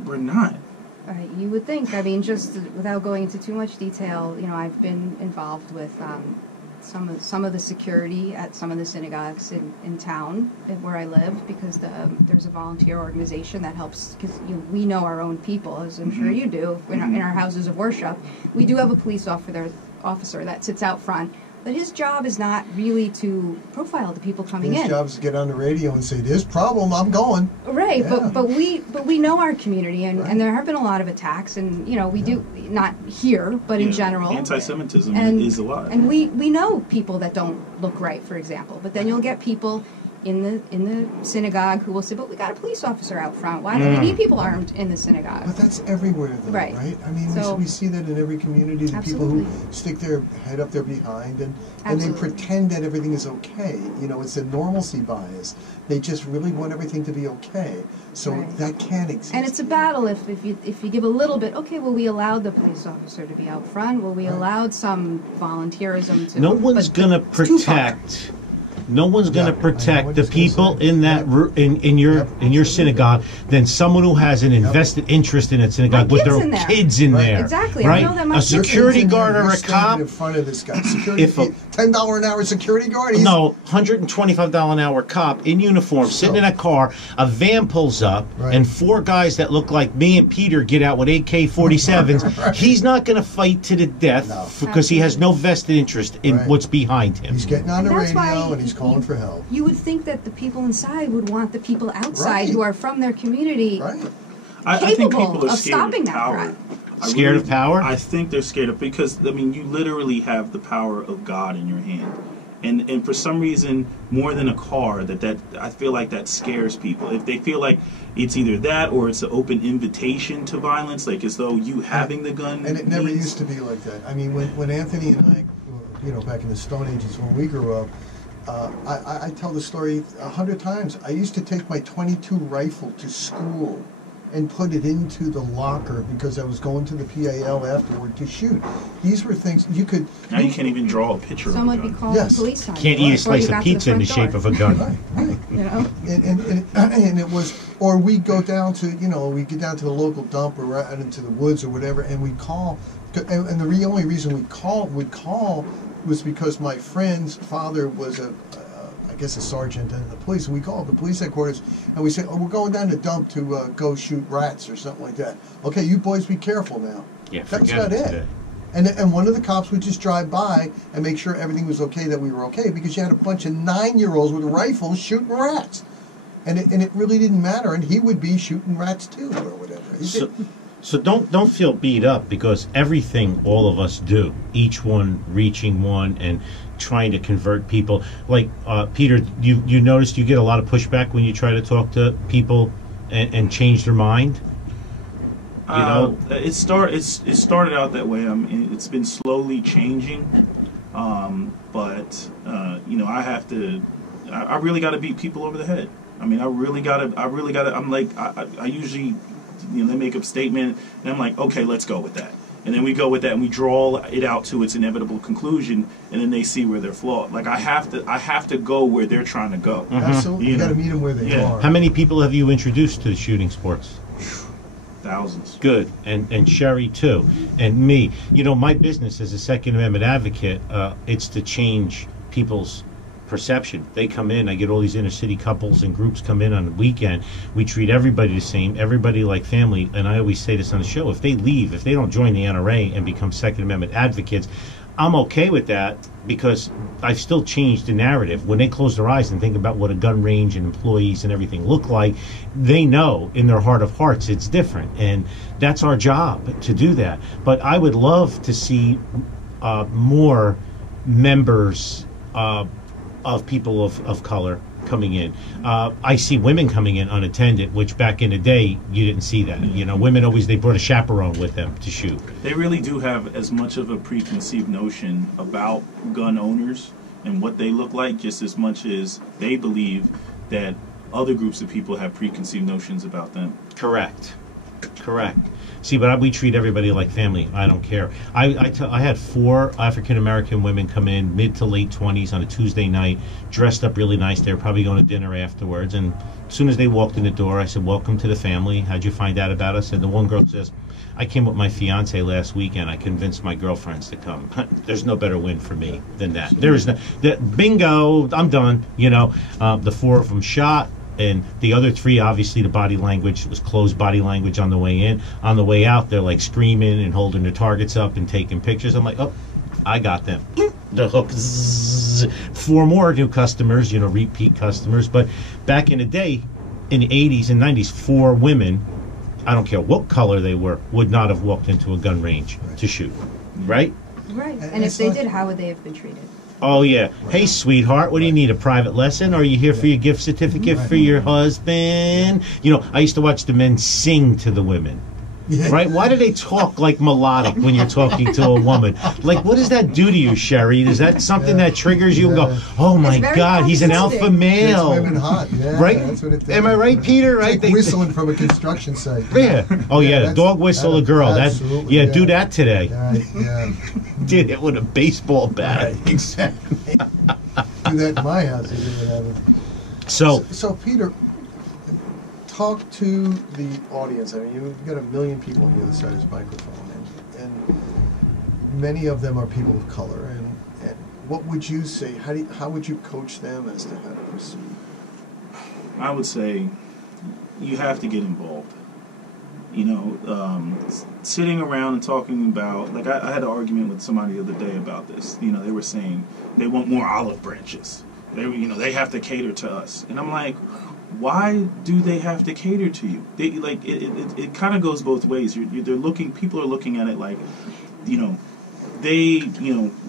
we're not. Right, you would think. I mean, just without going into too much detail, you know, I've been involved with some of the security at some of the synagogues in town where I live, because there's a volunteer organization that helps, because we know our own people, as I'm sure you do, in our houses of worship. We do have a police officer that sits out front. But his job is not really to profile the people coming in. His job is to get on the radio and say, "There's a problem, I'm going." Right, yeah. but we know our community, and there have been a lot of attacks, and you know we do, not here, but in general. Anti-Semitism is a lot. And we know people that don't look right, for example. But then you'll get people in the synagogue who will say, "But we got a police officer out front. Why do we need people armed in the synagogue?" But that's everywhere, though, right? I mean, we see that in every community. The absolutely. People who stick their head up their behind and they pretend that everything is okay. You know, it's a normalcy bias. They just really want everything to be okay. So that can't exist. And it's a battle if you give a little bit. Okay, well, we allowed the police officer to be out front. Well, we allowed some volunteerism to. No one's going to protect. No one's going to protect the people in that in your synagogue than someone who has an invested interest in that synagogue with their kids in there. Exactly. Right? I know that my a security guard or a cop in front of this guy. Security, $10 an hour security guard. No, $125 an hour cop in uniform, sitting in a car. A van pulls up, and four guys that look like me and Peter get out with AK-47s. He's not going to fight to the death because he has no vested interest in what's behind him. He's getting on the radio and he's calling for help. You would think that the people inside would want the people outside who are from their community I think people are of scared stopping of power. that threat. Scared of power? I think they're scared of, because, I mean, you literally have the power of God in your hand. And for some reason, more than a car, that I feel like that scares people. If they feel like it's either that or it's an open invitation to violence, like as though you having the gun. And it never used to be like that. I mean, when Anthony and I, back in the Stone Ages when we grew up, I tell the story 100 times. I used to take my .22 rifle to school and put it into the locker because I was going to the PAL afterward to shoot. These were things you could... Now you can't even draw a picture Some of a would be gun. calling Yes. the police on you Can't eat a before you slice of got to the pizza in the front shape door. of a gun. Right. You know? And it was, or we go down to, we get down to the local dump or out into the woods or whatever, and we call, and the only reason would call was because my friend's father was I guess a sergeant in the police, and we called the police headquarters, and we said, we're going down the dump to go shoot rats or something like that. Okay, you boys be careful now. Yeah, That's forget about it it. today. And one of the cops would just drive by and make sure everything was okay, that we were okay, because you had a bunch of 9-year-olds with rifles shooting rats. And it really didn't matter, and he would be shooting rats too, or whatever. So don't feel beat up, because everything all of us do, each one reaching one and trying to convert people. Like Peter, you noticed you get a lot of pushback when you try to talk to people and change their mind. It started out that way. It's been slowly changing, but I really got to beat people over the head. I mean, I really got to. I'm like, I usually, they make a statement, and I'm like, okay, let's go with that. And then we go with that, and we draw it out to its inevitable conclusion, and then they see where they're flawed. Like I have to go where they're trying to go. Mm-hmm. Absolutely, you got to meet them where they are. How many people have you introduced to the shooting sports? Thousands. Good. And Shari too, and me. My business as a Second Amendment advocate, it's to change people's perception. They come in, I get all these inner city couples and groups come in on the weekend. We treat everybody the same, everybody like family, and I always say this on the show, if they don't join the NRA and become Second Amendment advocates, I'm okay with that, because I've still changed the narrative. When they close their eyes and think about what a gun range and employees and everything look like, they know in their heart of hearts it's different, and that's our job to do that. But I would love to see more members of people of color coming in. I see women coming in unattended, which back in the day you didn't see that. Women they brought a chaperone with them to shoot. They really do have as much of a preconceived notion about gun owners and what they look like, just as much as they believe that other groups of people have preconceived notions about them. Correct. See, but we treat everybody like family. I don't care. I had 4 African-American women come in, mid to late 20s, on a Tuesday night, dressed up really nice. They were probably going to dinner afterwards. And as soon as they walked in the door, I said, welcome to the family. How'd you find out about us? And the one girl says, I came with my fiance last weekend. I convinced my girlfriends to come. There's no better win for me than that. There is no... Bingo, I'm done. The 4 of them shot. And the other 3, obviously, the body language was closed body language on the way in. On the way out, they're like screaming and holding their targets up and taking pictures. I'm like, oh, I got them. The hook. Zzz. 4 more new customers, repeat customers. But back in the day, in the 80s and 90s, 4 women, I don't care what color they were, would not have walked into a gun range to shoot. Right? Right. And if they did, how would they have been treated? Oh, yeah. Hey, sweetheart, what do you need, a private lesson? Or are you here for your gift certificate for your husband? I used to watch the men sing to the women. Yeah. Right? Why do they talk like melodic when you're talking to a woman? Like, what does that do to you, Shari? Is that something that triggers you and go, oh my God, he's an alpha male? It's women hot, right? That's what it does. Am I right, Peter? Right? Like whistling from a construction site. Yeah. Oh yeah, the dog whistle a girl. Absolutely. Do that today. Yeah. Did it with a baseball bat. Right, exactly. Do that in my house. So Peter, talk to the audience. I mean, you've got 1 million people on the other side of this microphone, and many of them are people of color. And what would you say? How would you coach them as to how to proceed? I would say you have to get involved. Sitting around and talking about, like I had an argument with somebody the other day about this. They were saying they want more olive branches. They have to cater to us, and I'm like, why do they have to cater to you? They it kind of goes both ways. People are looking at it like,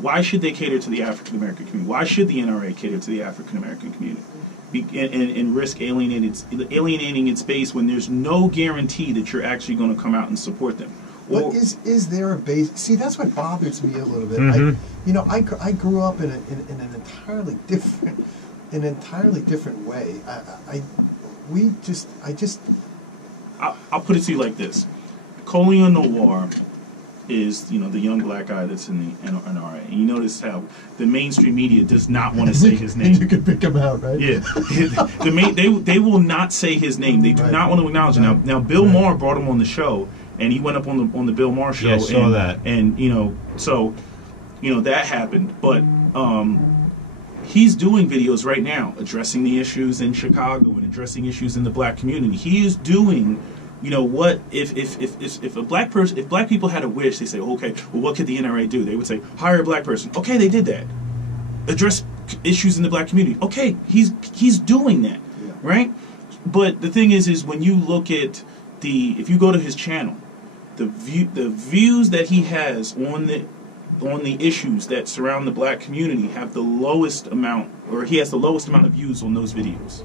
why should they cater to the African American community? Why should the NRA cater to the African American community? And risk alienating its base when there's no guarantee that you're actually going to come out and support them. But is there a base? See, that's what bothers me a little bit. I grew up in an entirely different way. I'll put it to you like this: Coleon Noir is the young black guy that's in the NRA. And you notice how the mainstream media does not want to say his name. You can pick him out, right? Yeah, they will not say his name. They do not want to acknowledge him. Now Bill Maher brought him on the show, and he went up on the Bill Maher show. Yeah, I saw that. And that happened. But he's doing videos right now addressing the issues in Chicago and addressing issues in the black community. He is doing. What if a black person, if black people had a wish, they say, okay, well, what could the NRA do? They would say, hire a black person. Okay, they did that. Address issues in the black community. Okay, he's doing that, right? But the thing is when you look at if you go to his channel, the views that he has on the issues that surround the black community have the lowest amount, or he has the lowest amount of views on those videos.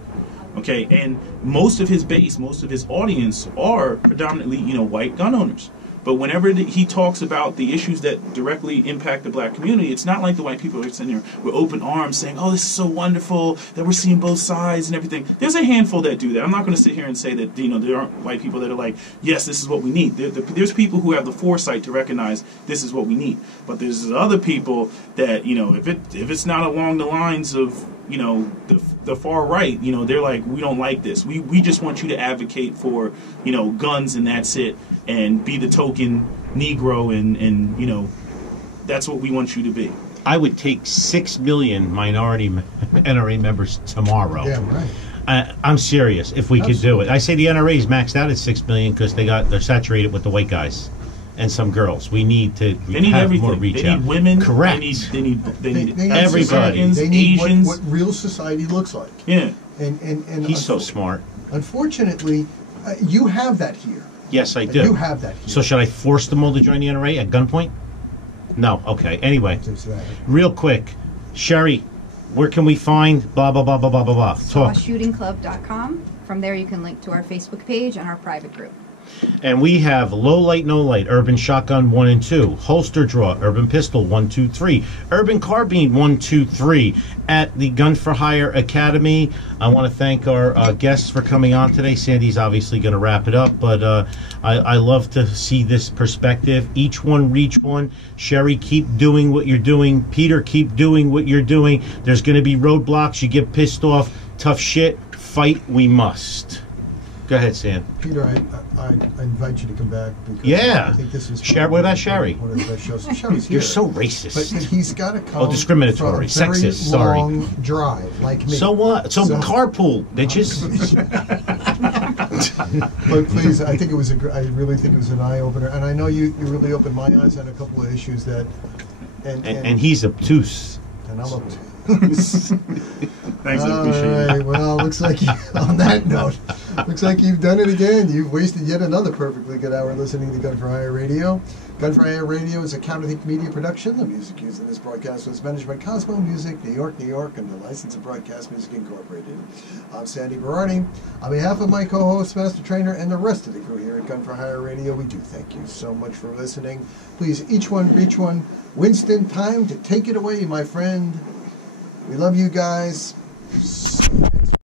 Okay, and most of his base, most of his audience are predominantly, white gun owners. But whenever he talks about the issues that directly impact the black community, it's not like the white people are sitting there with open arms saying, oh, this is so wonderful that we're seeing both sides and everything. There's a handful that do that. I'm not going to sit here and say that, there aren't white people that are like, yes, this is what we need. There's people who have the foresight to recognize this is what we need. But there's other people that, if it's not along the lines of, the far right, they're like, we don't like this. We just want you to advocate for, guns and that's it, and be the token Negro and that's what we want you to be. I would take 6 million minority NRA members tomorrow. Yeah, right. I'm serious. If we could do it, I say the NRA is maxed out at 6 million because they're saturated with the white guys and some girls. We need to They need have everything. more reach They out. need women. Correct. They need everybody. Africans, They need Asians. what real society looks like. Yeah. And He's so smart. Unfortunately, you have that here. Yes, I do. You have that here. So should I force them all to join the NRA at gunpoint? No. Okay. Anyway, real quick, Shari, where can we find blah blah blah blah blah blah blah? Talk. SawShootingClub.com. From there, you can link to our Facebook page and our private group. And we have Low Light, No Light, Urban Shotgun 1 and 2, Holster Draw, Urban Pistol 1, 2, 3, Urban Carbine 1, 2, 3 at the Gun for Hire Academy. I want to thank our guests for coming on today. Sandy's obviously going to wrap it up, but I love to see this perspective. Each one reach one. Shari, keep doing what you're doing. Peter, keep doing what you're doing. There's going to be roadblocks. You get pissed off. Tough shit. Fight we must. Go ahead, Sam. Peter, I invite you to come back because yeah. I think this is What about Shari? one of the best shows. Shari's here. You're so racist. But he's got to come discriminatory, from a very sexist, sorry. long drive like me. So what? So carpool, bitches. But please, I think I really think it was an eye opener, and I know you really opened my eyes on a couple of issues that, and he's obtuse. And I'm obtuse. Thanks, I appreciate it. All right, well, looks like on that note, looks like you've done it again. You've wasted yet another perfectly good hour listening to Gun for Hire Radio. Gun for Hire Radio is a counterthink media production. The music used in this broadcast was managed by Cosmo Music, New York, New York, and the License of Broadcast Music Incorporated. I'm Sandy Berardi. On behalf of my co-host, Master Trainer, and the rest of the crew here at Gun for Hire Radio, we do thank you so much for listening. Please, each one reach one. Winston, time to take it away, my friend. We love you guys.